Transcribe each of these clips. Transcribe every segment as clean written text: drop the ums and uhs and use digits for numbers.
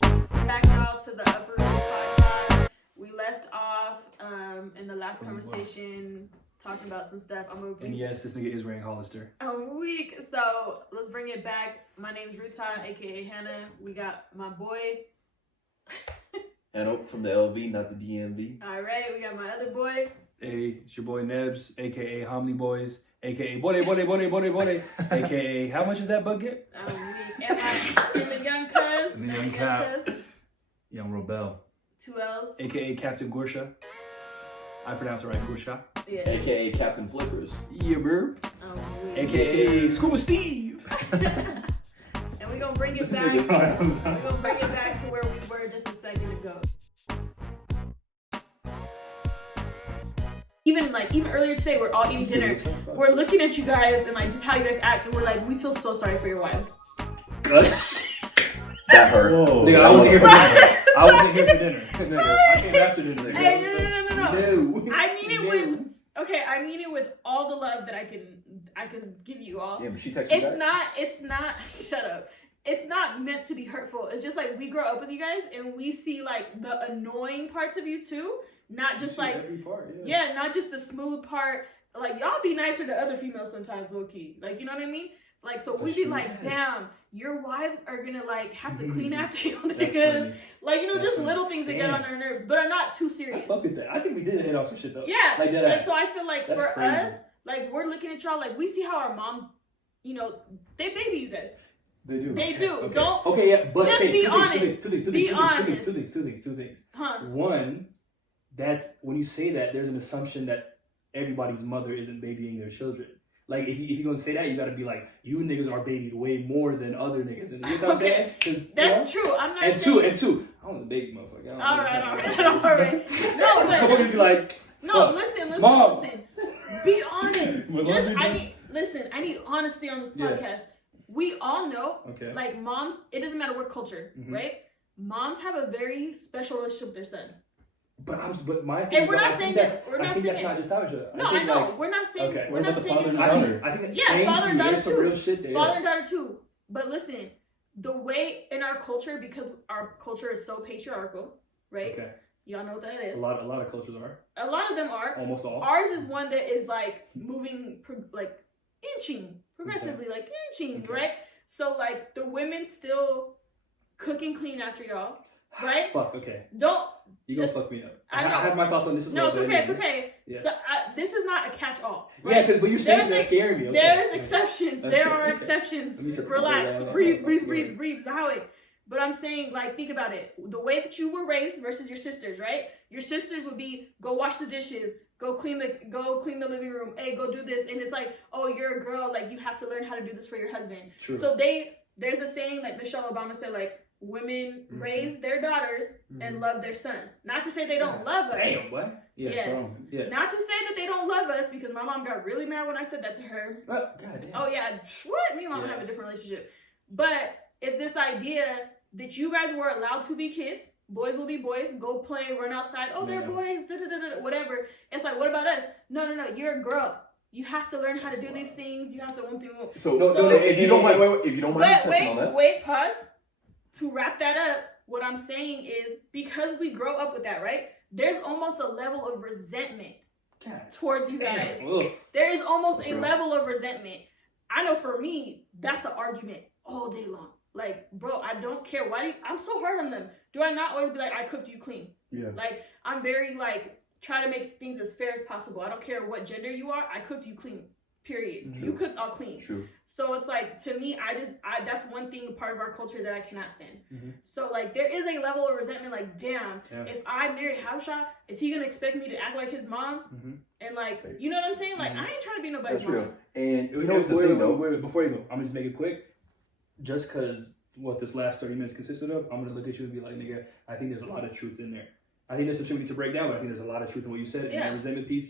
Back y'all to the Uprooted podcast. We left off in the last conversation talking about some stuff. And yes, this nigga is wearing Hollister. I'm weak, so let's bring it back. My name's Ruta, aka Hannah. We got my boy. Hannah from the LV, not the DMV. All right, we got my other boy. Hey, it's your boy Nebs, aka Homely Boys, aka Bode, aka how much is that bucket? I'm weak. And the young cuz. The young cap. Young Rebel. 2 L's. Aka Captain Gursha. I pronounce it right, Gursha. Yeah. AKA Captain Flippers. Yeah, bro. I'm weak. Aka Scuba Steve. And we're gonna bring it back. We're gonna bring it back to where we were just a second ago. Even earlier today, we're all eating dinner. We're looking at you guys and just how you guys act, and we're like, we feel so sorry for your wives. Us? That hurt. Whoa. Nigga, I wasn't here for dinner. I wasn't here for dinner. Nigga, I came after dinner. Hey, no. No. I mean it with all the love that I can give you all. Yeah, but she texted me back. It's not shut up. It's not meant to be hurtful. It's just we grow up with you guys and we see the annoying parts of you too. Not just every part, yeah, not just the smooth part. Y'all be nicer to other females sometimes, low key. You know what I mean? So we be damn, your wives are gonna have to clean after you because just little things that get on our nerves, but are not too serious. I fuck with that. I think we did hit off some shit though. Yeah. That and so I feel That's for crazy. us, we're looking at y'all we see how our moms, they baby you guys. They do. They do. Okay. Don't. Okay, yeah, but just be honest. Two things. Be honest. Two things. Huh? One, that's when you say that, there's an assumption that everybody's mother isn't babying their children. If you're gonna say that, you gotta be you niggas are babied way more than other niggas. And you know what I'm saying? That's true. I'm not and saying. Two. I want a baby motherfucker. All right. No, but motherfucker be like, no. Listen. Mom. Be honest. I need honesty on this podcast. Yeah. We all know, okay. Moms. It doesn't matter what culture, right? Moms have a very special relationship with their sons. But my thing and we're not saying that. We're not saying that's not just how it should. No, I know. We're not saying. Okay. We're not saying it's I think father and daughter too. Real shit there. Father and daughter too. But listen, the way in our culture, because our culture is so patriarchal, right? Okay. Y'all know what that is. A lot of cultures are. A lot of them are. Almost all. Ours is one that is moving, inching progressively, inching, okay. right? So the women still cook and clean after y'all, right? Fuck. Okay. Don't. You gonna fuck me up. I know. I have my thoughts on this as no, well. No, it's okay. Yes. So, this is not a catch-all. Right? Yeah, but you're saying that's scaring me. Okay. There's exceptions. Okay. There are exceptions. Relax. Breathe. Zowie. But I'm saying, think about it. The way that you were raised versus your sisters, right? Your sisters would be, go wash the dishes, go clean the living room, hey, go do this. And it's oh, you're a girl, you have to learn how to do this for your husband. True. So there's a saying Michelle Obama said, women raise their daughters and love their sons. Not to say they don't love us. Damn, what? Yes. Yes. Not to say that they don't love us, because my mom got really mad when I said that to her. God damn. Oh yeah, what? Me and mom have a different relationship. But it's this idea that you guys were allowed to be kids. Boys will be boys. Go play, run outside. Oh, they're boys. Whatever. It's what about us? No. You're a girl. You have to learn how to do these things. You have to So if you don't mind, if you don't mind touching on that. Wait, pause. To wrap that up, what I'm saying is, because we grow up with that, right? There's almost a level of resentment towards you guys. There is almost a level of resentment. I know for me, that's an argument all day long. Bro, I don't care. I'm so hard on them. Do I not always be I cooked you clean? Yeah. I'm very try to make things as fair as possible. I don't care what gender you are. I cooked you clean. Period. True. You cooked all clean. True. So it's to me, that's one thing, part of our culture that I cannot stand. Mm-hmm. So there is a level of resentment. Damn, if I marry Habesha, is he gonna expect me to act like his mom? Mm-hmm. And you know what I'm saying? I ain't trying to be nobody's mom. Real. And you know what's the thing though? Before you go, I'm gonna just make it quick. Just because what this last 30 minutes consisted of, I'm gonna look at you and be nigga, I think there's a lot of truth in there. I think there's some shit we need to break down, but I think there's a lot of truth in what you said. Yeah. And that resentment piece,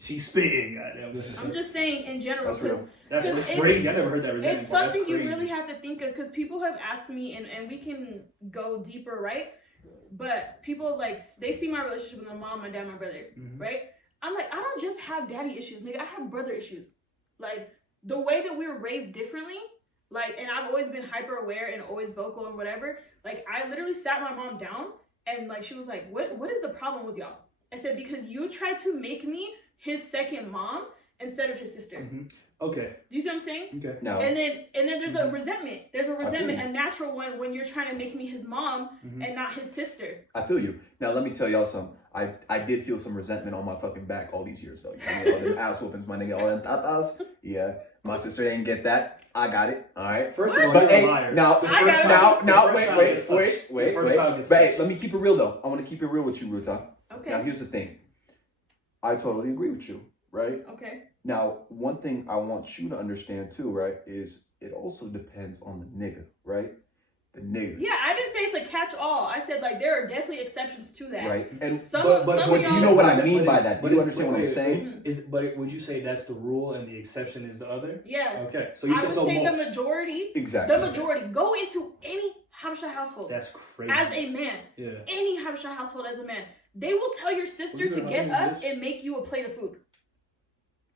she's spitting. I'm just saying in general, because that's crazy. I never heard that resentment. It's something you really have to think of, because people have asked me, and we can go deeper, right? But people they see my relationship with my mom, my dad, my brother, right? I'm I don't just have daddy issues, nigga. I have brother issues. The way that we were raised differently, Like, and I've always been hyper aware and always vocal and whatever. Like, I literally sat my mom down and like, she was like, what is the problem with y'all? I said, because you tried to make me his second mom instead of his sister. Mm-hmm. Okay. Do you see what I'm saying? Okay. No. And then there's a resentment. There's a resentment, a natural one when you're trying to make me his mom and not his sister. I feel you. Now let me tell y'all something. I did feel some resentment on my fucking back all these years though. You know, all them ass whoopings, my nigga, all them tatas. Yeah. My sister didn't get that. I got it. All right. First of all, but you're a liar. Now, wait. But hey, let me keep it real though. I want to keep it real with you, Ruta. Okay. Now here's the thing. I totally agree with you, right? Okay. Now, one thing I want you to understand too, right, is it also depends on the nigga, right? The nigga. Yeah, I didn't say it's a catch-all. I said, like, there are definitely exceptions to that. Right. And but you know what I mean by that? Do you understand what I'm saying? But would you say that's the rule and the exception is the other? Yeah. Okay. So you I said would so say most. the majority. Exactly. The majority. Go into any Habesha household. That's crazy. As a man. Yeah. Any Habesha household as a man. They will tell your sister to get up and make you a plate of food.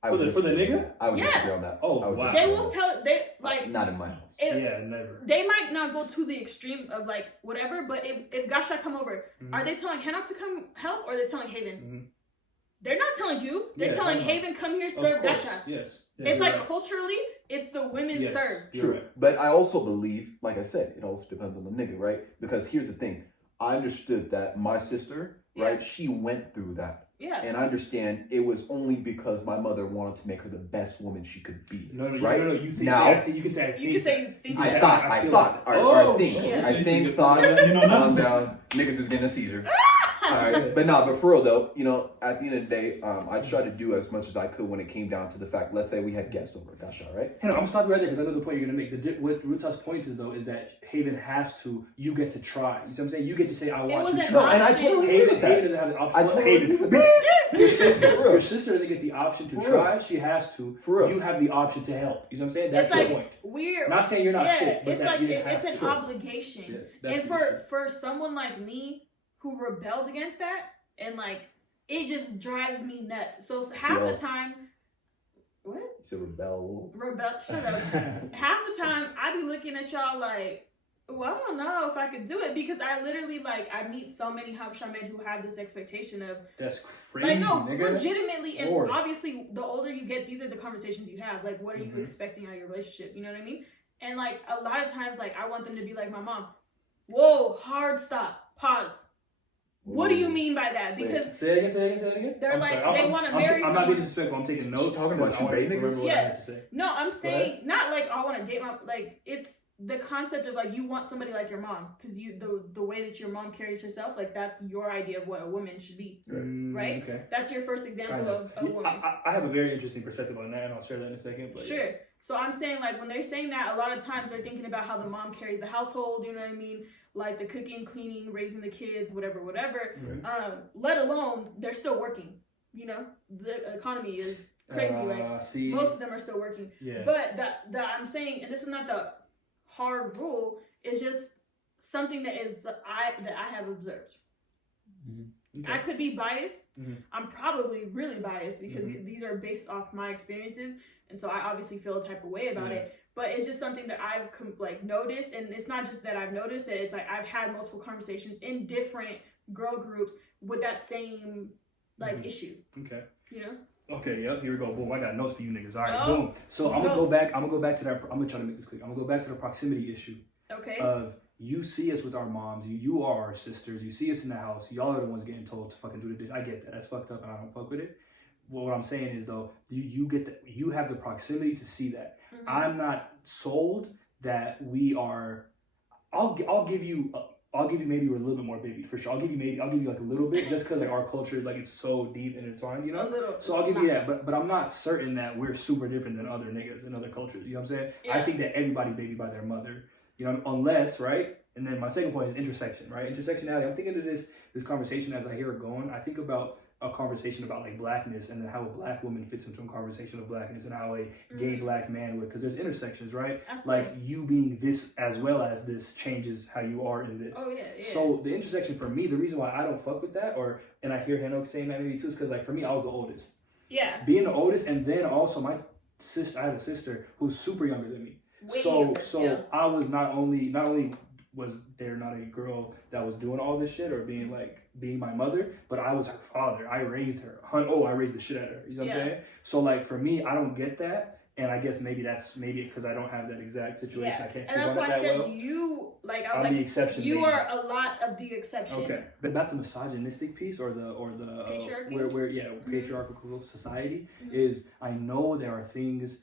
For the nigga? I would disagree on that. Oh, wow. They will tell, like... Not in my house. Yeah, never. They might not go to the extreme of, like, whatever, but if Gasha come over, are they telling Henok to come help, or are they telling Haven? They're not telling you. They're telling Haven, come here, serve Gasha. Yes. It's like, culturally, it's the women serve. True. Right. But I also believe, like I said, it also depends on the nigga, right? Because here's the thing. I understood that my sister, right, she went through that. Yeah. And I understand it was only because my mother wanted to make her the best woman she could be. No, right? No. You think now, you can say I think. You can say you think. I thought. I think. Thought. Niggas is getting a Caesar. All right, but for real though, you know, at the end of the day, I tried to do as much as I could when it came down to the fact. Let's say we had guests over at Gasha, right? Hey, no, I'm gonna stop you right there because I know the point you're gonna make. What Ruta's point is though is that Haven has to. You get to try. You see what I'm saying? You get to say I want to try. No, and I totally agree with that. Haven doesn't have the option. I totally agree with that. Your sister doesn't get the option to try. She has to. For real. You have the option to help. You see what I'm saying? That's the point. We're not saying you're not shit, but it's that like you have it's to. an obligation. Yes, and for someone like me who rebelled against that, and like it just drives me nuts. So half the time, what? You said rebel. Shut up. Half the time I be looking at y'all like, well, I don't know if I could do it because I literally like I meet so many Habesha men who have this expectation of that's crazy. Like no, nigga. legitimately, and obviously the older you get, these are the conversations you have. Like, what are you expecting out of your relationship? You know what I mean? And like a lot of times, like I want them to be like my mom. Whoa, hard stop, pause. What do you mean by that? Because say it again. They're they want to marry someone. I'm not being disrespectful. I'm taking notes. Talking about you baby niggas. Yes. No, I'm saying not like I want to date my like it's the concept of like you want somebody like your mom because you the way that your mom carries herself like that's your idea of what a woman should be, right? Okay. That's your first example of a woman. I have a very interesting perspective on that, and I'll share that in a second. But sure. Yes. So I'm saying like when they're saying that, a lot of times they're thinking about how the mom carries the household. You know what I mean? Like the cooking, cleaning, raising the kids, whatever. Let alone they're still working. You know, the economy is crazy. Most of them are still working. Yeah. But that I'm saying, and this is not the hard rule. It's just something that I have observed. Okay. I could be biased. I'm probably really biased because these are based off my experiences, and so I obviously feel a type of way about it. But it's just something that I've like noticed, and it's not just that I've noticed it. It's like I've had multiple conversations in different girl groups with that same like issue. Okay. You know. Okay. Yep. Here we go. Boom. I got notes for you niggas. All right. Boom. So I'm gonna go back. I'm gonna go back to that. I'm gonna try to make this quick. I'm gonna go back to the proximity issue. Okay. Of you see us with our moms. You are our sisters. You see us in the house. Y'all are the ones getting told to fucking do the dish. I get that. That's fucked up, and I don't fuck with it. Well, what I'm saying is though, you have the proximity to see that. I'm not sold that we are. I'll give you maybe we're a little bit more baby for sure. I'll give you like a little bit just because like our culture like it's so deep intertwined, you know. So I'll give you that, but I'm not certain that we're super different than other niggas in other cultures. You know what I'm saying? Yeah. I think that everybody baby by their mother. You know, unless right. And then my second point is intersection, right? Intersectionality. I'm thinking of this conversation as I hear it going. I think about a conversation about like blackness and then how a black woman fits into a conversation of blackness and how a gay black man would, because there's intersections, right? Absolutely. Like you being this as well as this changes how you are in this. Oh yeah. So the intersection for me, the reason why I don't fuck with that, and I hear Henok saying that maybe too, is because like for me, I was the oldest. Yeah. Being the oldest, and then also my sister, I have a sister who's super younger than me. I was not only was there not a girl that was doing all this shit or being my mother, but I was her father. I raised her. I raised the shit out of her. You know what I'm saying? So like for me, I don't get that. And I guess maybe because I don't have that exact situation. I can't speak on it that well. And that's why I said you, I'm the exception. You are a lot of the exception. Okay. But about the misogynistic piece or the patriarchal society is, I know there are things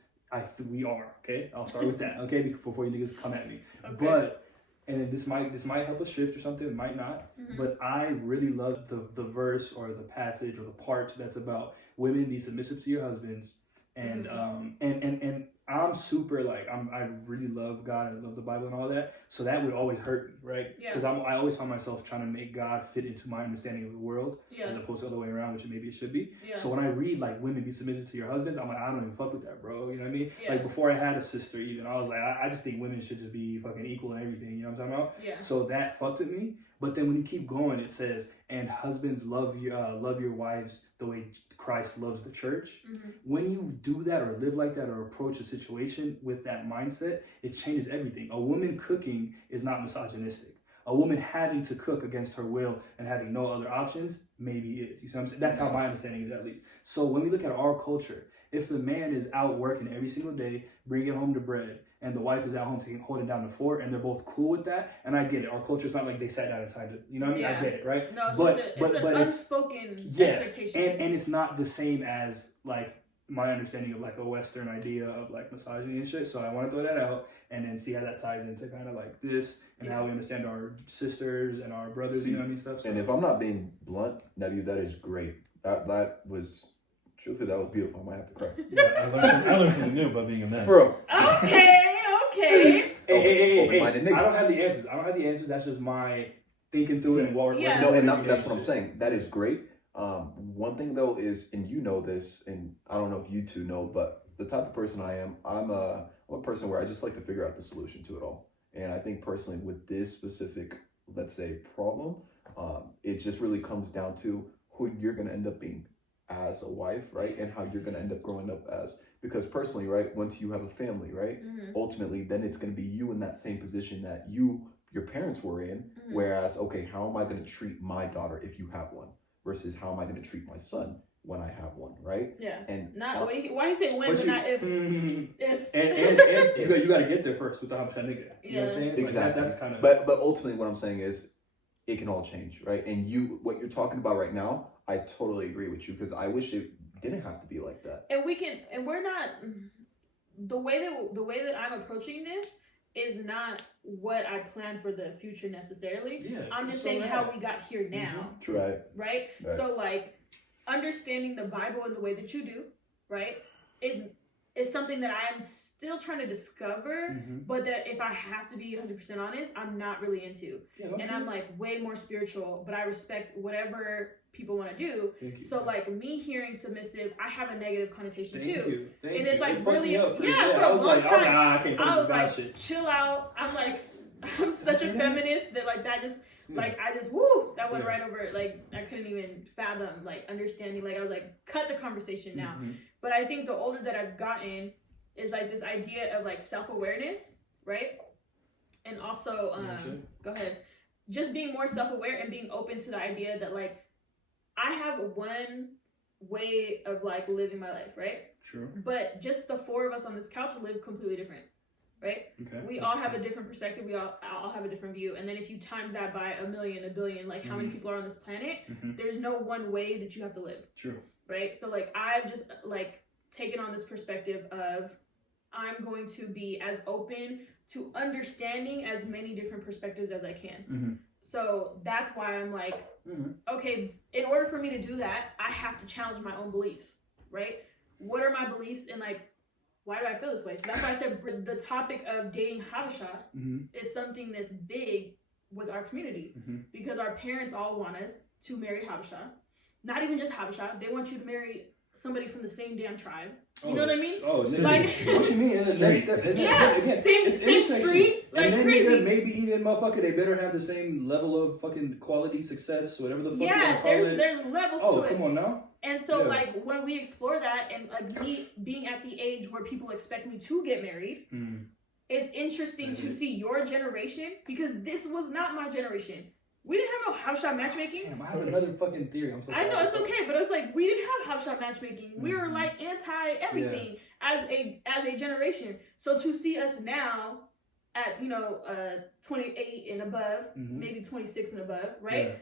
we are, okay? I'll start with that, okay? Before you niggas come at me. Okay. But, and this might help us shift or something, it might not. But I really love the verse or the passage or the part that's about women be submissive to your husbands. And and I'm super I really love God and love the Bible and all that, so that would always hurt me, right? Because I always find myself trying to make God fit into my understanding of the world as opposed to the other way around, which maybe it should be. So when I read women be submissive to your husbands, I'm like, I don't even fuck with that, bro. You know what I mean? Like before I had a sister, even I was like, I just think women should just be fucking equal and everything. You know what I'm talking about? So that fucked with me. But then when you keep going, it says, and husbands love your wives the way Christ loves the church. When you do that or live like that or approach a situation with that mindset, it changes everything. A woman cooking is not misogynistic. A woman having to cook against her will and having no other options maybe is. You see what I'm saying? That's how my understanding is, at least. So when we look at our culture, if the man is out working every single day, bringing home the bread, and the wife is at home holding down the fort, and they're both cool with that, and I get it. Our culture's not like they sat down and signed it. You know what I mean? I get it, right? No, it's an unspoken expectation. And it's not the same as my understanding of a Western idea of misogyny and shit. So I want to throw that out and then see how that ties into kind of this and how we understand our sisters and our brothers, you know what I mean, stuff. So. And if I'm not being blunt, Nebby, that is great. That was. Truthfully, that was beautiful. I might have to cry. Yeah, I learned something new about being a man. Bro. Okay. Hey. I don't have the answers. That's just my thinking through it and what we're that's what I'm saying. That is great. One thing though is, and you know this, and I don't know if you two know, but the type of person I am, I'm a person where I just like to figure out the solution to it all. And I think personally with this specific, let's say, problem, it just really comes down to who you're going to end up being as a wife, right? And how you're going to end up growing up as, because personally, right, once you have a family, right, ultimately then it's going to be you in that same position that your parents were in, whereas, okay, how am I going to treat my daughter if you have one versus how am I going to treat my son when I have one, right? Yeah. And not why you say when, but not if. And you got to get there first with the Habesha nigga. You know what I'm saying? Exactly. That's kind of. But ultimately, what I'm saying is, it can all change, right? And what you're talking about right now, I totally agree with you, because I wish it didn't have to be like that. And we're not, the way that I'm approaching this is not what I plan for the future necessarily. Yeah, I'm just saying how we got here now. Right? So understanding the Bible in the way that you do, right, is something that I am still trying to discover, but that if I have to be 100% honest, I'm not really into. Yeah, and I'm way more spiritual, but I respect whatever people want to do. So me hearing submissive, I have a negative connotation too. And it's really, for a long time. I was chill out. I'm such a feminist that that just that went right over. I couldn't even fathom understanding. I was cut the conversation down. But I think the older that I've gotten is this idea of self-awareness, right? And also go ahead, just being more self-aware and being open to the idea that I have one way of living my life, right? True. But just the four of us on this couch live completely different. Right? Okay. We all have a different perspective. We all have a different view. And then if you times that by a million, a billion, how many people are on this planet, there's no one way that you have to live. True. Right? So I've just taken on this perspective of I'm going to be as open to understanding as many different perspectives as I can. So that's why I'm okay, in order for me to do that, I have to challenge my own beliefs, right? What are my beliefs and why do I feel this way? So that's why I said the topic of dating Habesha is something that's big with our community, because our parents all want us to marry Habesha. Not even just Habesha, they want you to marry somebody from the same damn tribe. You know what I mean? Oh, what you mean? Same street, and then crazy. Maybe even motherfucker, they better have the same level of fucking quality, success, whatever the fuck you want to call it. There's levels to it. Oh, come on now. And so, when we explore that, and me being at the age where people expect me to get married, it's interesting to see your generation, because this was not my generation. We didn't have no house shot matchmaking. Damn, I have another fucking theory. I'm so sorry. I know it's okay, but it's like we didn't have house shot matchmaking. We were like anti everything as a generation. So to see us now at 28 and above, maybe 26 and above, right? Yeah.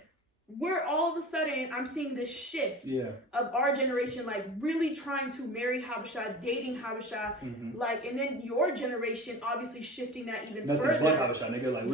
We're all of a sudden, I'm seeing this shift of our generation, like really trying to marry Habesha, dating Habesha, like, and then your generation obviously shifting that even further. Nothing but Habesha, nigga. Like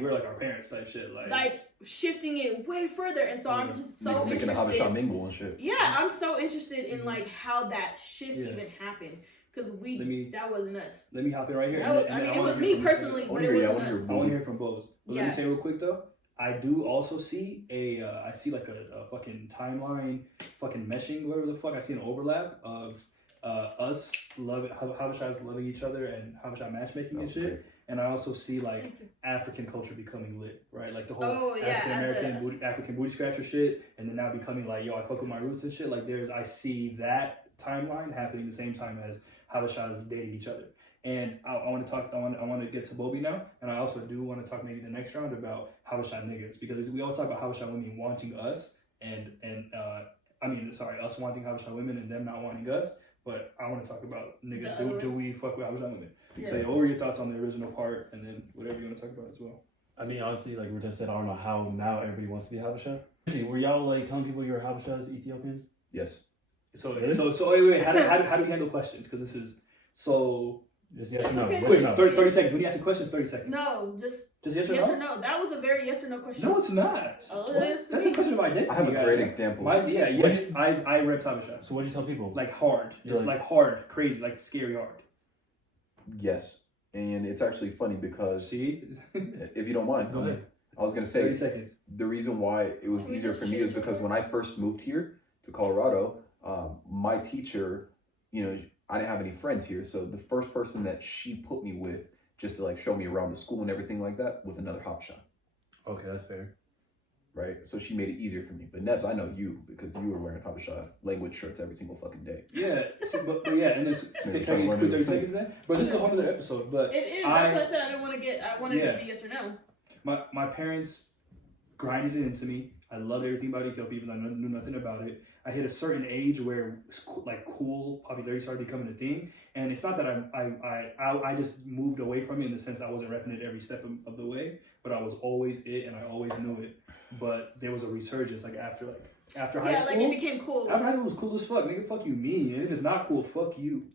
we're like our parents type shit, like shifting it way further. And so I'm just so interested. Making a Habesha mingle and shit. Yeah, I'm so interested in like how that shift even happened. Because that wasn't us. Let me hop in right here. It was me personally, but it wasn't us. I want to hear from both. But let me say real quick though, I do also see I see like a fucking timeline, fucking meshing, whatever the fuck. I see an overlap of us Habeshas loving each other and Habesha matchmaking and shit. Great. And I also see like African culture becoming lit, right? Like the whole African booty scratcher shit, and then now becoming like, yo, I fuck with my roots and shit. Like I see that timeline happening the same time as Habeshas dating each other. And I want to get to Bobby now, and I also do want to talk maybe the next round about Habesha niggas, because we always talk about Habesha women wanting us, us wanting Habesha women and them not wanting us. But I want to talk about niggas. Do we fuck with Habesha women? Yeah. So what were your thoughts on the original part, and then whatever you want to talk about as well? I mean, honestly, like we just said, I don't know how now everybody wants to be Habesha. Were y'all like telling people you were Habeshas, Ethiopians? Yes. So wait. How do you handle questions? Because this is so. Just yes or no. Okay. Quick, 30 seconds. When you ask a question, it's 30 seconds. No, just yes or no. That was a very yes or no question. No, it's not. Oh, it is. That's a question of identity. I have a great example. I rep Habesha. So what do you tell people? Like hard. It's like hard, crazy, like scary hard. Yes. And it's actually funny because if you don't mind, go ahead. I was gonna say 30 seconds. The reason why it was easier for me is because when I first moved here to Colorado, my teacher, I didn't have any friends here, so the first person that she put me with, just to like show me around the school and everything like that, was another Habesha. Okay, that's fair. Right? So she made it easier for me. But Nebs, I know you, because you were wearing Habesha language shirts every single fucking day. Yeah, but and then can you put 30 seconds in? But this is a whole other episode. But it is. That's what I said. I wanted it to be yes or no. My parents grinded it into me. I loved everything about Ethiopia, even though I knew nothing about it. I hit a certain age where like cool popularity started becoming a thing, and it's not that I just moved away from it in the sense I wasn't repping it every step of the way, but I was always it and I always knew it. But there was a resurgence after high school. Yeah, like it became cool. After high school was cool as fuck, nigga. Fuck you, me. And if it's not cool, fuck you.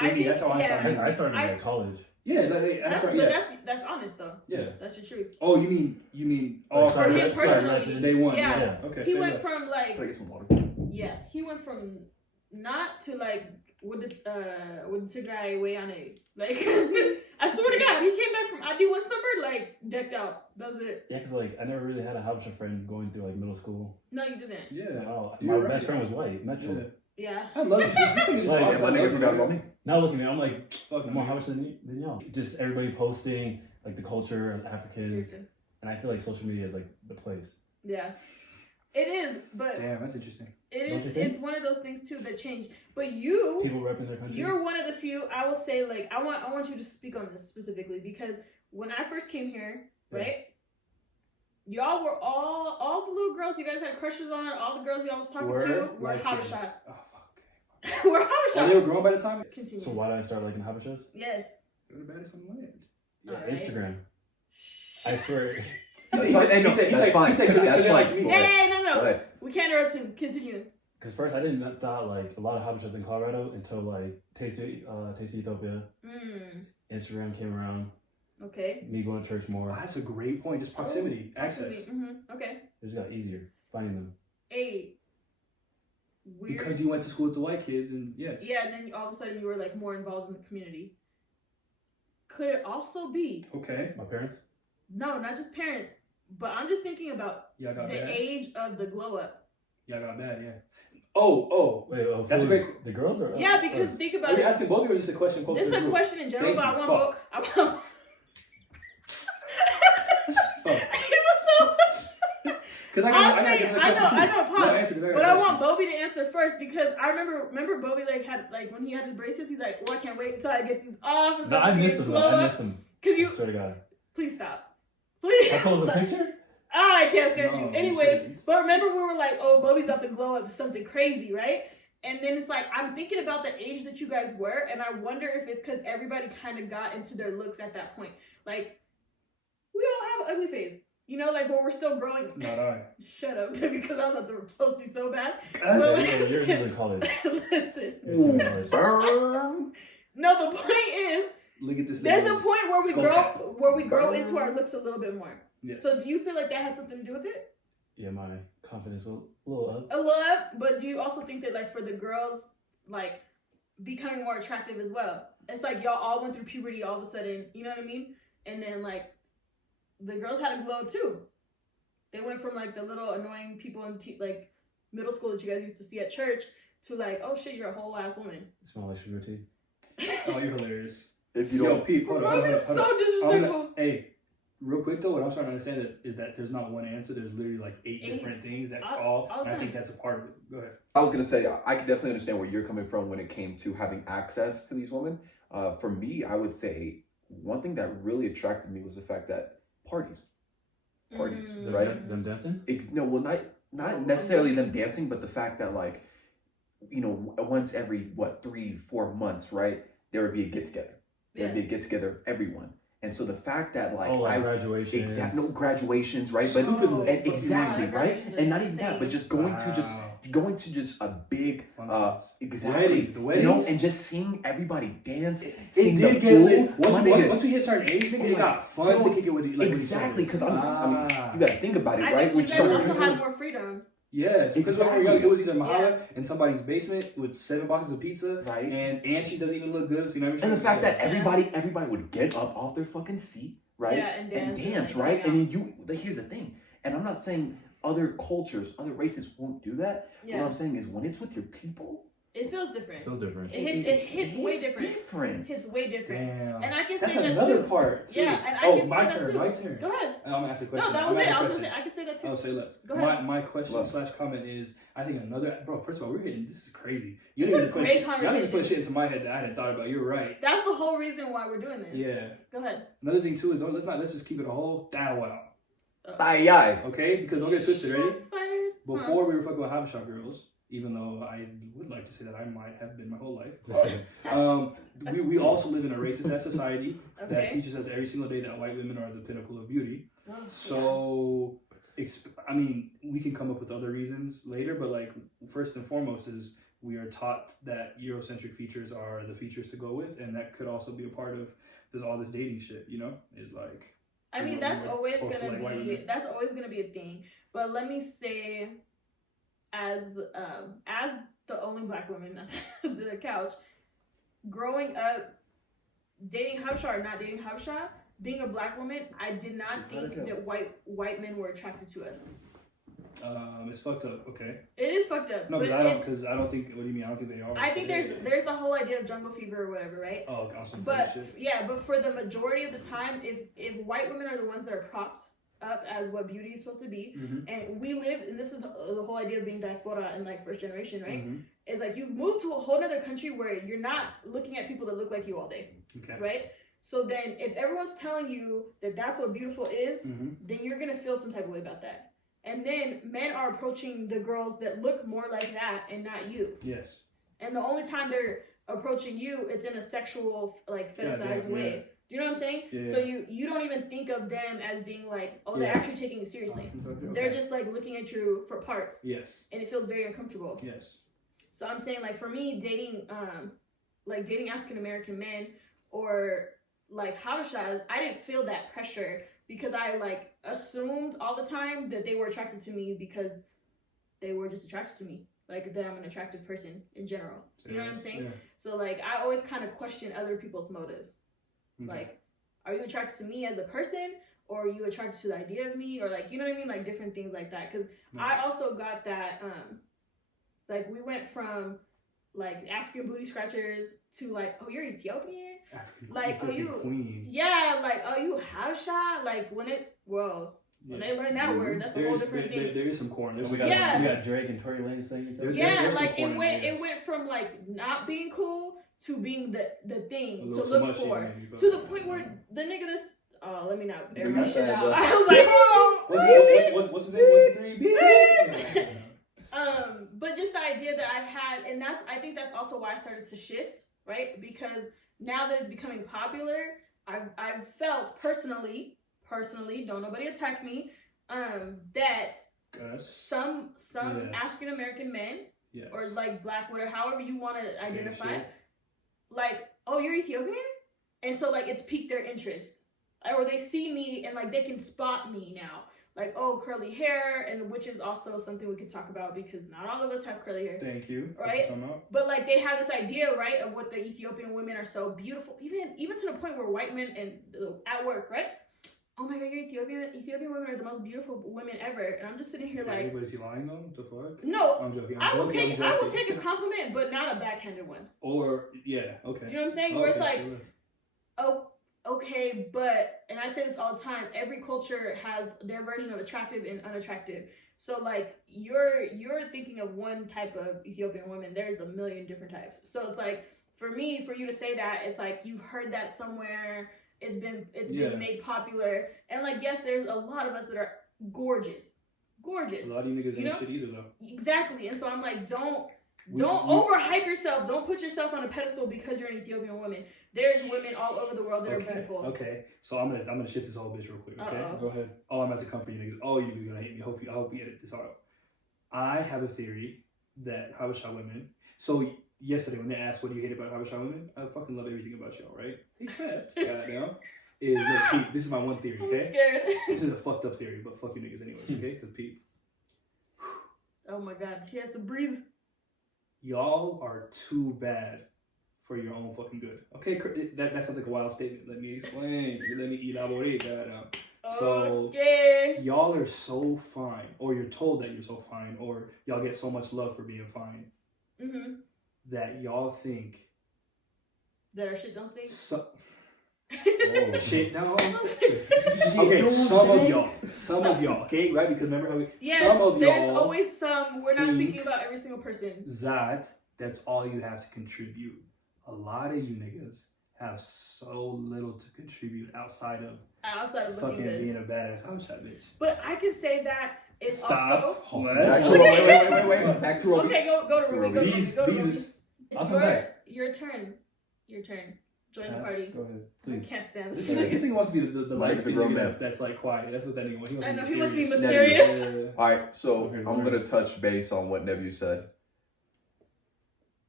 That's how I started. I started at college. Yeah, that's honest though. Yeah, that's the truth. Oh, you mean? Oh, for him personally, day one. Yeah. Okay. He went from like. Can I get some water? Yeah, he went from not to like with the Tigray way on it. Like I swear to God, he came back from ID one summer like decked out. That's it. Yeah, cause like I never really had a Habesha friend going through like middle school. No, you didn't. Yeah. My best friend was white, Mitchell. Yeah. I love it. My nigga forgot about me. Now look at me, I'm like more Habesha than y'all. Just everybody posting like the culture of Africans, and I feel like social media is like the place. Yeah. It is, but damn, that's interesting. It is. It's one of those things too that change. But you, people repping their countries. You're one of the few. I will say, like, I want you to speak on this specifically because when I first came here, right, y'all were all the little girls you guys had crushes on. All the girls y'all was talking to were Habesha. Oh fuck. We're Habesha. Oh, they were grown by the time. Continue. So why did I start liking Habeshas? Yes. They're the baddest on the land. Yeah, right. Instagram. I swear. He said, hey, no. We can't interrupt him. Continue. Because first, I didn't thought like a lot of Habeshas in Colorado until like Taste Ethiopia. Instagram came around. Okay. Me going to church more. Oh, that's a great point. Just proximity, access. Okay. It just got easier finding them. Weird. Because you went to school with the white kids, and yes. Yeah, and then all of a sudden you were like more involved in the community. Could it also be? Okay. My parents? No, not just parents. But I'm just thinking about the age of the glow up. Y'all got mad, yeah. Oh. Wait, that's a great. The girls are. Yeah, because think about it. Are you asking both of you or just a question? This is a question in general, but I want It was so. Because I know, pause. But I want Bobby to answer first because I remember Bobby had when he had his braces, he's like, oh, I can't wait until I get these off. No, I missed them. I missed them. Because you. I swear to God. Please stop. Please. I post a picture. I can't stand you. Anyways, but remember we were like, oh, Bobby's about to glow up something crazy, right? And then it's like, I'm thinking about the age that you guys were, and I wonder if it's because everybody kind of got into their looks at that point. Like, we all have an ugly phase. You know, like when we're still growing. Not I. Shut up, because I was about to toast you so bad. You're in college. Listen. Burn. No, the point is, look at this. There's a point where we grow into our looks a little bit more. Yes. So do you feel like that had something to do with it? Yeah, my confidence a little up. A little up, but do you also think that like for the girls, like becoming more attractive as well? It's like y'all all went through puberty all of a sudden, you know what I mean? And then like the girls had a glow up too. They went from like the little annoying people in like middle school that you guys used to see at church to like, oh shit, you're a whole ass woman. You smell like sugar tea. Oh, you're hilarious. If you don't, Pete, hold on. It's so disrespectful. Hey, real quick though, what I'm trying to understand is that there's not one answer. There's literally like eight different things that and I think that's a part of it. Go ahead. I was gonna say I can definitely understand where you're coming from when it came to having access to these women. For me, I would say one thing that really attracted me was the fact that parties, right? Them dancing? Not necessarily them dancing, but the fact that like, you know, once every 3-4 months, right? There would be a get together. There'd be a get together of everyone. And so the fact that like graduations, graduations, right? But exactly, right? And not even that, but just going to just a big the weddings, you know, and just seeing everybody dance. It did get lit. Once we hit certain age, nigga, it got fun to kick it with you. Like, exactly, because I mean, you gotta think about it, right? We also had more freedom. Yes, because when we were young, it was either Mahala in somebody's basement with 7 boxes of pizza, right? And she doesn't even look good, so you know. And the fact that everybody would get up off their fucking seat, right? Yeah, and dance, right? And then here's the thing, and I'm not saying other cultures, other races won't do that. Yeah. What I'm saying is when it's with your people, it feels different. It hits way different. Hits way different. Damn. And I can that's say that another too. part too. Yeah, and I can my say turn. that too. My turn. Go ahead. I'm gonna ask a question. No, that was it. I was gonna say I can say that too. I'll say less. Go ahead. My question / comment is, I think another First of all, we're hitting. This is crazy. It's a great conversation. Y'all need to put shit into my head that I hadn't thought about. You're right. That's the whole reason why we're doing this. Yeah. Go ahead. Another thing too is let's just keep it a whole wow. Okay, because don't get twisted. Ready? Inspired. Before we were fucking with Habesha girls. Even though I would like to say that I might have been my whole life. We also live in a racist ass society that teaches us every single day that white women are the pinnacle of beauty. So, I mean, we can come up with other reasons later, but like first and foremost is we are taught that Eurocentric features are the features to go with, and that could also be a part of all this dating shit. You know, is like. I mean, that's always gonna be a thing. But let me say. As the only black woman on the couch, growing up, dating Habesha or not dating Habesha, being a black woman, I did not think that white men were attracted to us. It's fucked up. Okay. It is fucked up. No, because I don't think. What do you mean? I don't think they are. I think there's the whole idea of jungle fever or whatever, right? Oh, awesome. But but for the majority of the time, if white women are the ones that are propped up as what beauty is supposed to be, and we live, and this is the whole idea of being diaspora and like first generation, right? Is like you move to a whole other country where you're not looking at people that look like you all day, right? So then if everyone's telling you that that's what beautiful is, then you're gonna feel some type of way about that. And then men are approaching the girls that look more like that and not you. Yes. And the only time they're approaching you, it's in a sexual, like, fetishized way. Yeah. Do you know what I'm saying? Yeah. So you don't even think of them as being like, oh, they're actually taking you seriously. Okay. They're just like looking at you for parts. Yes. And it feels very uncomfortable. Yes. So I'm saying, like, for me, dating African American men or like Habesha, I didn't feel that pressure because I like assumed all the time that they were attracted to me because they were just attracted to me. Like, that I'm an attractive person in general. You know what I'm saying? Yeah. So like, I always kind of question other people's motives. Mm-hmm. Like, are you attracted to me as a person, or are you attracted to the idea of me, or like, you know what I mean? Like different things like that. Because I also got that, like we went from like African booty scratchers to like, oh, you're Ethiopian? Like, oh, you queen. Yeah, like, oh, you Habesha? Like when it, well, When they learn that word, that's a whole different thing. There is some corn. We got Drake and Tory Lanez saying it. Yeah, like it went from like not being cool to being the thing to look for, to the point where the nigga this. Oh, let me not air my shit out. I was like, hold on. What's his name? But just the idea that I've had, and I think that's also why I started to shift, right? Because now that it's becoming popular, I've felt personally, don't nobody attack me, that some African American men, or like black, whatever, however you want to identify, like, oh, you're Ethiopian? And so like it's piqued their interest. Or they see me and like they can spot me now. Like, oh, curly hair, and which is also something we could talk about because not all of us have curly hair. Thank you. Right? But like they have this idea, right, of what the Ethiopian women are so beautiful. Even to the point where white men and at work, right? Oh my god, you're Ethiopian. Ethiopian women are the most beautiful women ever. And I'm just sitting here like, but is he lying though? The fuck? No. I'm joking. I will take a compliment, but not a backhanded one. Or okay. You know what I'm saying? Where it's like, okay, but, and I say this all the time, every culture has their version of attractive and unattractive. So like you're thinking of one type of Ethiopian woman, there's a million different types. So it's like for you to say that, it's like you've heard that somewhere, it's been made popular. And like yes, there's a lot of us that are gorgeous. A lot of you niggas ain't shit either though. Exactly. And so I'm like, don't overhype yourself. Don't put yourself on a pedestal because you're an Ethiopian woman. There's women all over the world that are beautiful. Okay, so I'm gonna shift this whole bitch real quick. Okay, go ahead. Oh, I'm about to come for you niggas. Oh, you niggas gonna hate me. I hope you edit this out. I have a theory that Habesha women. So yesterday when they asked what do you hate about Habesha women, I fucking love everything about y'all, right? Except goddamn is look, Pete. This is my one theory. Okay, I'm scared. This is a fucked up theory, but fuck you niggas anyways. Okay, because Pete. Oh my god, he has to breathe. Y'all are too bad for your own fucking good. Okay, that sounds like a wild statement. Let me explain. Let me elaborate that out. So, y'all are so fine, or you're told that you're so fine, or y'all get so much love for being fine, that y'all think that our shit don't stink. Shit don't stink. Okay, some of y'all, okay, right? Because remember how some of y'all. There's always some. We're not speaking about every single person. That's all you have to contribute. A lot of you niggas have so little to contribute outside of fucking being a badass Habesha bitch. But I can say that it's also. What? Wait. Back to Roby. Okay, go to Roby. I'll come back. Your turn. Join the party. Go ahead, please. I can't stand this. This thing wants to be the light skin nigga that's like quiet. That's what that nigga wants. I know, he wants to be mysterious. Alright, so I'm going to touch base on what Nebu said.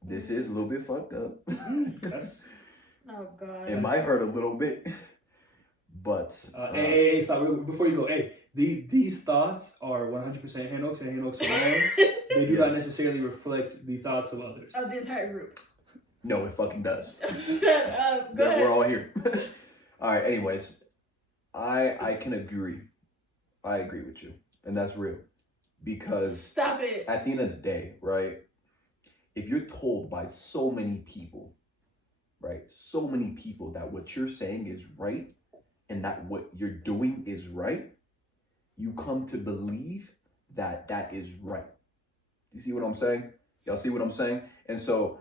This is a little bit fucked up. Oh, God. It might hurt a little bit. But... hey, stop. Before you go, these thoughts are 100% Hanox and Hanox alone. They do not necessarily reflect the thoughts of others. Of the entire group. No, it fucking does. Shut up. Go ahead. We're all here. All right, anyways. I can agree. I agree with you. And that's real. Because... Stop it. At the end of the day, right? If you're told by so many people, right? So many people that what you're saying is right and that what you're doing is right, you come to believe that that is right. You see what I'm saying? Y'all see what I'm saying? And so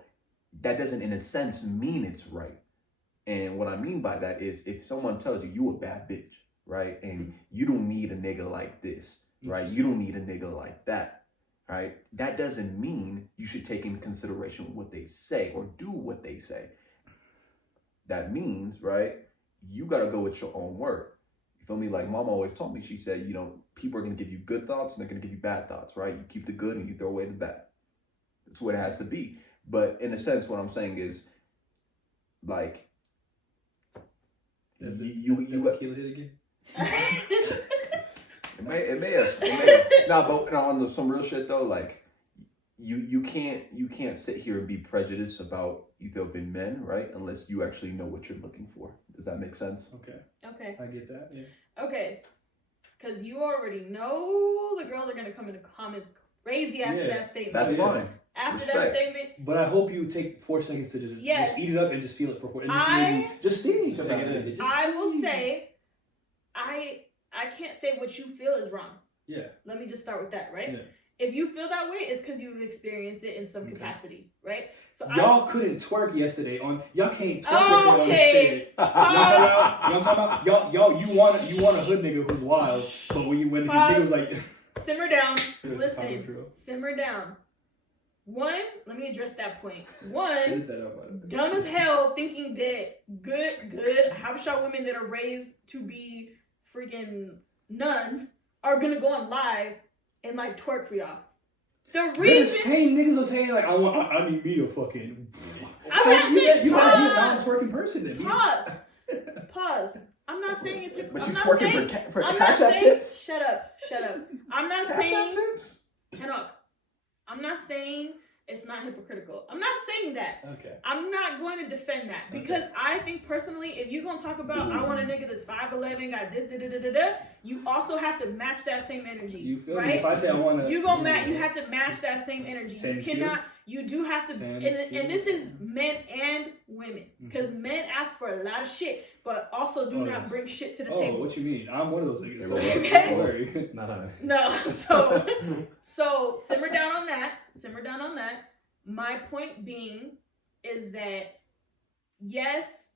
that doesn't, in a sense, mean it's right. And what I mean by that is if someone tells you you a bad bitch, right? And you don't need a nigga like this, right? You don't need a nigga like that, right? That doesn't mean you should take into consideration what they say or do what they say. That means, right, you got to go with your own word. You feel me? Like mama always told me, she said, you know, people are going to give you good thoughts and they're going to give you bad thoughts, right? You keep the good and you throw away the bad. That's what it has to be. But in a sense, what I'm saying is, like, you got kill it again. It may have. No, but on some real shit though, like, you can't sit here and be prejudiced about Ethiopian men, right? Unless you actually know what you're looking for. Does that make sense? Okay. I get that. Yeah. Okay. Because you already know the girls are gonna come in the comments crazy after that statement. That's fine. After that statement. But I hope you take 4 seconds to just eat it up and just feel it for 4 seconds. Just sting. I will say, I I can't say what you feel is wrong. Yeah. Let me just start with that, right? Yeah. If you feel that way, it's because you've experienced it in some capacity, right? So y'all couldn't twerk yesterday on. Y'all can't twerk yesterday on the stage. You know what I'm talking about? Y'all, you want a hood nigga who's wild, but when the nigga was like, simmer down. Listen, simmer down. One, let me address that point. One, dumb as hell, thinking that good Habesha women that are raised to be freaking nuns are gonna go on live and like twerk for y'all. The same niggas are saying like, I need me a fucking. I'm not saying you might be a non-twerking person then. Pause. I'm not saying it's. But I'm you not twerking saying, for I'm cash not app saying, tips? Shut up. I'm not Cash saying. app tips? Henok, I'm not saying it's not hypocritical. I'm not saying that. Okay. I'm not going to defend that because I think personally, if you're gonna talk about I want a nigga that's 5'11", got this, you also have to match that same energy. You feel right? me? If I say I want to, you have to match that same energy. You cannot. You do have to, and this is men and women because men ask for a lot of shit, but also do not bring shit to the table. Oh, what you mean? I'm one of those niggas. Okay. Don't worry. No, so simmer down on that. My point being is that yes,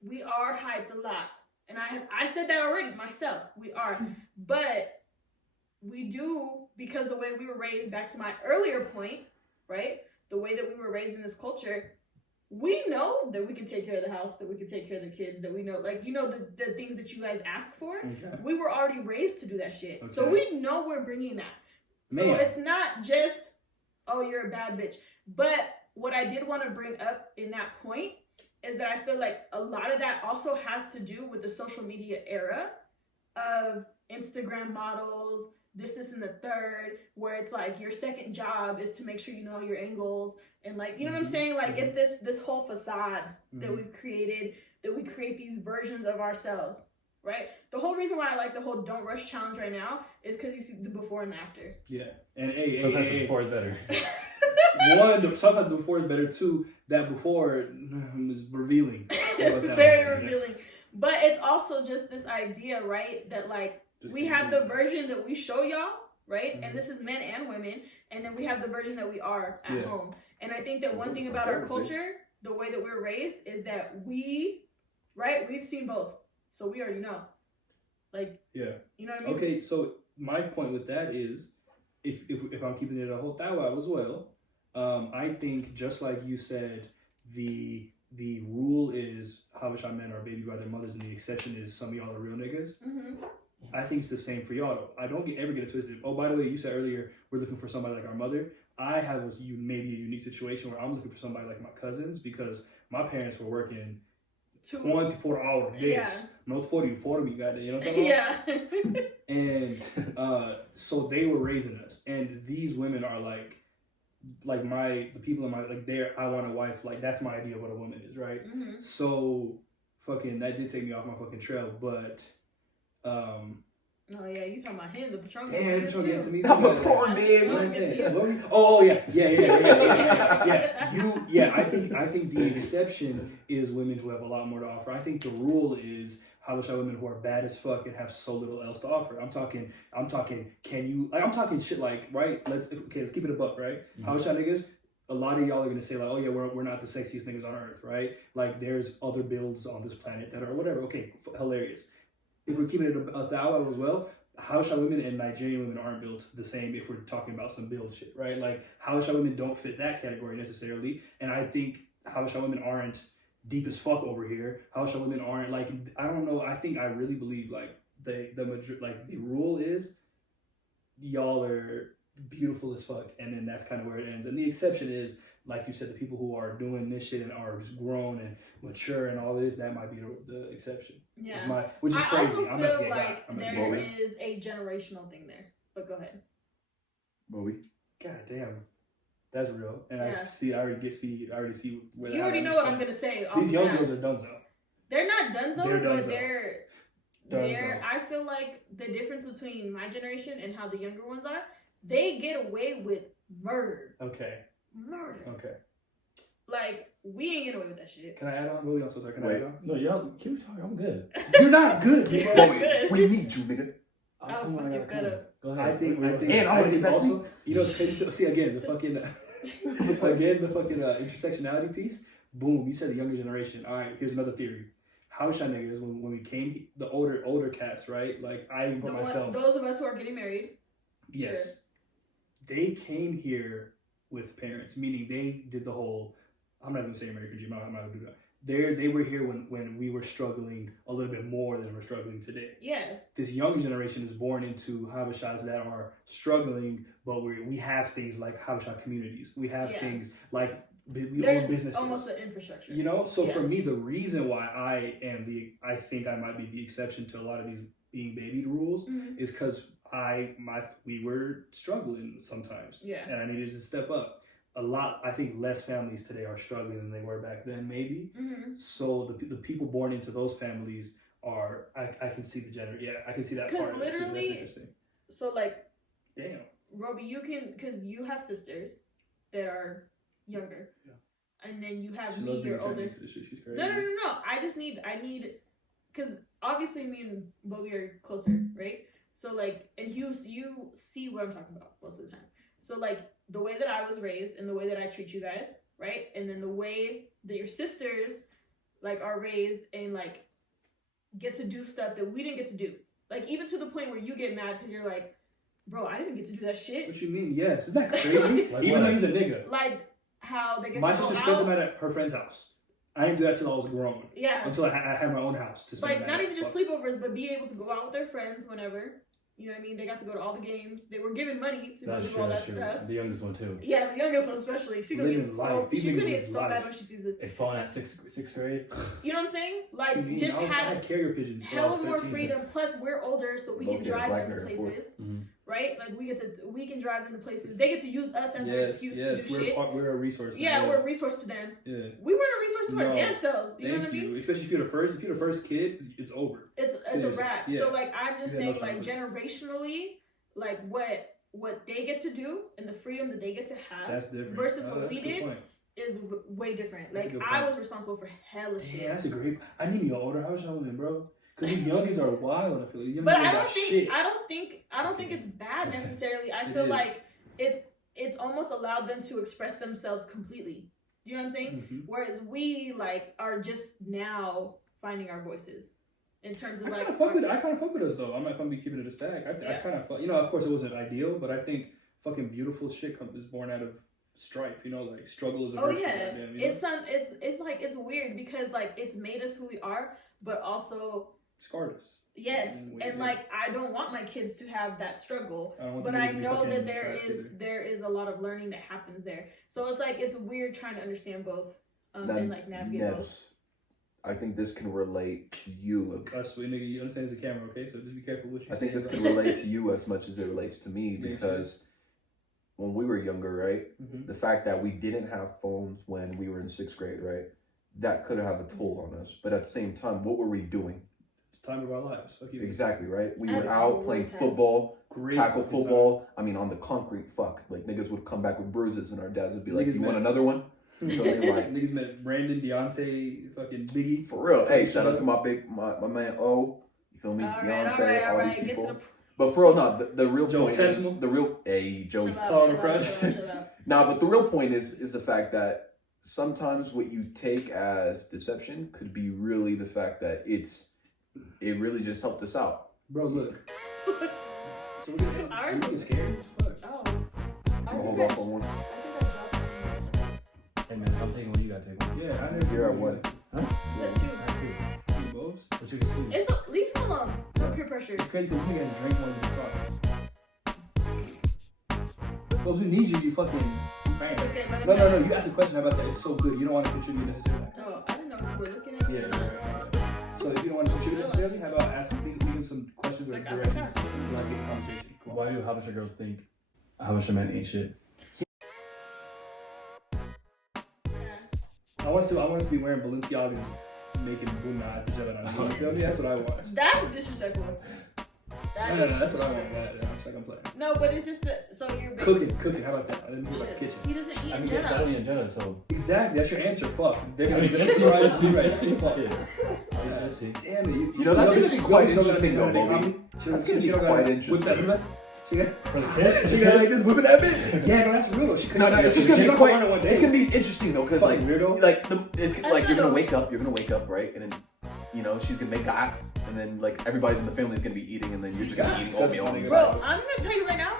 we are hyped a lot, and I said that already myself. We are, but we do because the way we were raised. Back to my earlier point, right? The way that we were raised in this culture, we know that we can take care of the house, that we can take care of the kids, that we know, like, you know, the things that you guys ask for. Okay. We were already raised to do that shit. Okay. So we know we're bringing that. So it's not just, oh, you're a bad bitch. But what I did want to bring up in that point is that I feel like a lot of that also has to do with the social media era of Instagram models, this and the third, where it's like your second job is to make sure you know your angles and like, you know what I'm saying? Like it's this whole facade that we've created, that we create these versions of ourselves, right? The whole reason why I like the whole Don't Rush challenge right now is because you see the before and after. Yeah, and sometimes the before is better. Sometimes the before is better too. That before is revealing. Very revealing. But it's also just this idea, right? That like, we have the version that we show y'all, right? Mm-hmm. And this is men and women. And then we have the version that we are at home. And I think that one thing about our culture, the way that we're raised, is that we've seen both. So we already know. Like, you know what I mean? Okay, so my point with that is, if I'm keeping it a whole thou as well, I think just like you said, the rule is Habesha men are babied by their mothers, and the exception is some of y'all are real niggas. Mm-hmm. I think it's the same for y'all. I don't ever get it twisted. Oh, by the way, you said earlier we're looking for somebody like our mother. I have maybe a unique situation where I'm looking for somebody like my cousins because my parents were working 24 hour days. Yeah. No, it's 40 me, goddamn. You know what I'm talking about? Yeah. And so they were raising us, and these women are like the people in my I want a wife. Like that's my idea of what a woman is, right? Mm-hmm. So fucking that did take me off my fucking trail, but. Oh yeah, you talking about him, the Patron. Damn, Patron getting to me. I'm a poor man. Oh yeah. I think the exception is women who have a lot more to offer. I think the rule is Habesha women who are bad as fuck and have so little else to offer. I'm talking. Can you? Like, I'm talking shit like right. Let's keep it a buck, right? Mm-hmm. Habesha niggas. A lot of y'all are gonna say like, oh yeah, we're not the sexiest niggas on earth, right? Like there's other builds on this planet that are whatever. Okay, hilarious. If we're keeping it a thou as well, Habesha women and Nigerian women aren't built the same if we're talking about some build shit, right? Like Habesha women don't fit that category necessarily, and I think Habesha women aren't deep as fuck over here. Habesha women aren't like, I don't know. I think I really believe like the rule is y'all are beautiful as fuck, and then that's kind of where it ends. And the exception is, like you said, the people who are doing this shit and are just grown and mature and all this, that might be the exception. Yeah. Which is crazy. I also feel like there is a generational thing there. But go ahead. Bowie. God damn. That's real. And I already see where you already know what I'm gonna say. These young girls are donezo. They're not donezo, but they're I feel like the difference between my generation and how the younger ones are, they get away with murder. Okay. Murder. Okay. Like we ain't getting away with that shit. Can I add on? Really, I'm so sorry. Can I add on? No, y'all keep talking. I'm good. You're not good. Wait, we need you, nigga. I'll fucking fed up. Go ahead. I think And I think also, you know, see again the fucking intersectionality piece. Boom, you said the younger generation. All right, here's another theory. Habesha niggas, when we came, the older cats, right? Like I even put myself. Those of us who are getting married. Yes, sure. They came here with parents, meaning they did the whole. I'm not even saying American dream. I'm not gonna do that. They were here when we were struggling a little bit more than we're struggling today. Yeah. This younger generation is born into Habeshas that are struggling, but we have things like Habesha communities. We have things like we own businesses. Almost an infrastructure. You know, so for me, the reason why I think I might be the exception to a lot of these being babied rules is because we were struggling sometimes. Yeah. And I needed to step up. I think less families today are struggling than they were back then, maybe. So the people born into those families are, I can see the gender. Yeah, I can see that part. Because literally, that's interesting. So like, damn. Roby, you can, because you have sisters that are younger. Yeah. And then you have me, you're older. She's crazy. No. I need, because obviously me and Bobby are closer, right? So like, and you see what I'm talking about most of the time. So like, the way that I was raised and the way that I treat you guys, right? And then the way that your sisters like are raised and like get to do stuff that we didn't get to do. Like even to the point where you get mad because you're like, bro, I didn't get to do that shit. What you mean? Yes. Isn't that crazy? Like, even though he's a nigga. Like how they get my to go out. sister spent the night at her friend's house. I didn't do that till I was grown. Yeah. Until I had my own house to spend. Like not even just sleepovers, but be able to go out with their friends whenever. You know what I mean? They got to go to all the games. They were given money to go do all that stuff. The youngest one too. Yeah, the youngest one especially. She's gonna get so mad when she sees this. They falling at sixth grade. You know what I'm saying? Like just have carrier pigeons. Hella more freedom. Plus we're older, so we can drive them to places. Right? Like we can drive them to places. They get to use us as their excuse to do shit. We're a resource. Yeah, we're a resource to them. Yeah. We weren't a resource to our damn selves. You know what I mean? Especially if you're the first kid, it's over. It's a wrap. Yeah. So like I'm just saying, like generationally, like what they get to do and the freedom that they get to have versus what we did is way different. Like I was responsible for hella shit. Yeah, that's a great. I need me an older house woman, bro. Because these youngins are wild. I feel like. But I don't think it's bad necessarily. I feel like it's almost allowed them to express themselves completely. You know what I'm saying? Whereas we like are just now finding our voices. In terms of I kind of fuck with us though. I'm not gonna be keeping it a stack. I kind of fuck. You know, of course it wasn't ideal, but I think fucking beautiful shit is born out of strife. You know, like struggle is a virtue. Oh yeah, it's like it's weird because like it's made us who we are, but also scarred us. Yes, and like I don't want my kids to have that struggle, but I know that there is a lot of learning that happens there. So it's like it's weird trying to understand both and like navigate both. I think this can relate to you. Sweet nigga, you understand it's a camera, okay? So just be careful what you say. I think this can relate to you as much as it relates to me because when we were younger, right? The fact that we didn't have phones when we were in 6th grade, right? That could have a toll on us. But at the same time, what were we doing? Time of our lives. Okay. Exactly, right? We were out playing football, tackle football. I mean, on the concrete, like niggas would come back with bruises and our dads would be like, you want another one? So they like niggas met Brandon, Deontay, fucking Biggie. For real. Hey, shout out to my man O. You feel me? Deontay, all these people. But for real, no, the real point is Joey. Nah, but the real point is the fact that sometimes what you take as deception could be really the fact that it really just helped us out. Bro, look. So we're getting scared. Oh. Hold off on one. Hey man, I'm taking one. You gotta take one. Yeah, I know. You're at what? Huh? Two bowls. But you can sleep. Leave him alone. No peer pressure. It's crazy because you guys drink more than you talk. Well, if we need you, you fucking. Okay, no. You asked a question about that. It's so good. You don't want to contribute necessarily. Oh, I didn't know if we were looking at it. Yeah. So if you don't want to contribute necessarily, how about asking some questions or directions like a conversation? Why do Habesha girls think Habesha men ain't shit? I want us to be wearing Balenciagas, making boom after each other. That's what I want. That's disrespectful. No, that's what I want. Like I'm playing. No, but it's just that. So you're Cooking. How about that? I didn't think about the kitchen. He doesn't eat I in mean, I don't Jeddah. eat in Jeddah, so. Exactly, that's your answer. Fuck. There's I mean, see right. Fuck. Yeah. Damn it. You know, that's gonna be quite interesting though, Bobby. That's gonna be quite interesting. She got For the kids? she got like this whipping that bitch. Yeah, no, that's real though. She No, it's just gonna be quite. It's gonna be interesting though, cause like, weirdo. it's like you're gonna wake up, right, and then you know she's gonna make a, and then like everybody in the family is gonna be eating, and then you're just gonna be eating oatmeal. Bro, I'm gonna tell you right now.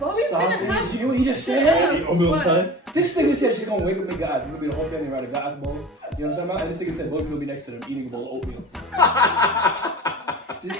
Bobby's Stop gonna it. have. You hear what he just said? Oatmeal inside? This nigga said she's gonna wake up and God's. It's gonna be the whole family around a God's bowl. You know what I'm talking about? And this nigga said Bobby's gonna be next to them eating a bowl of oatmeal. This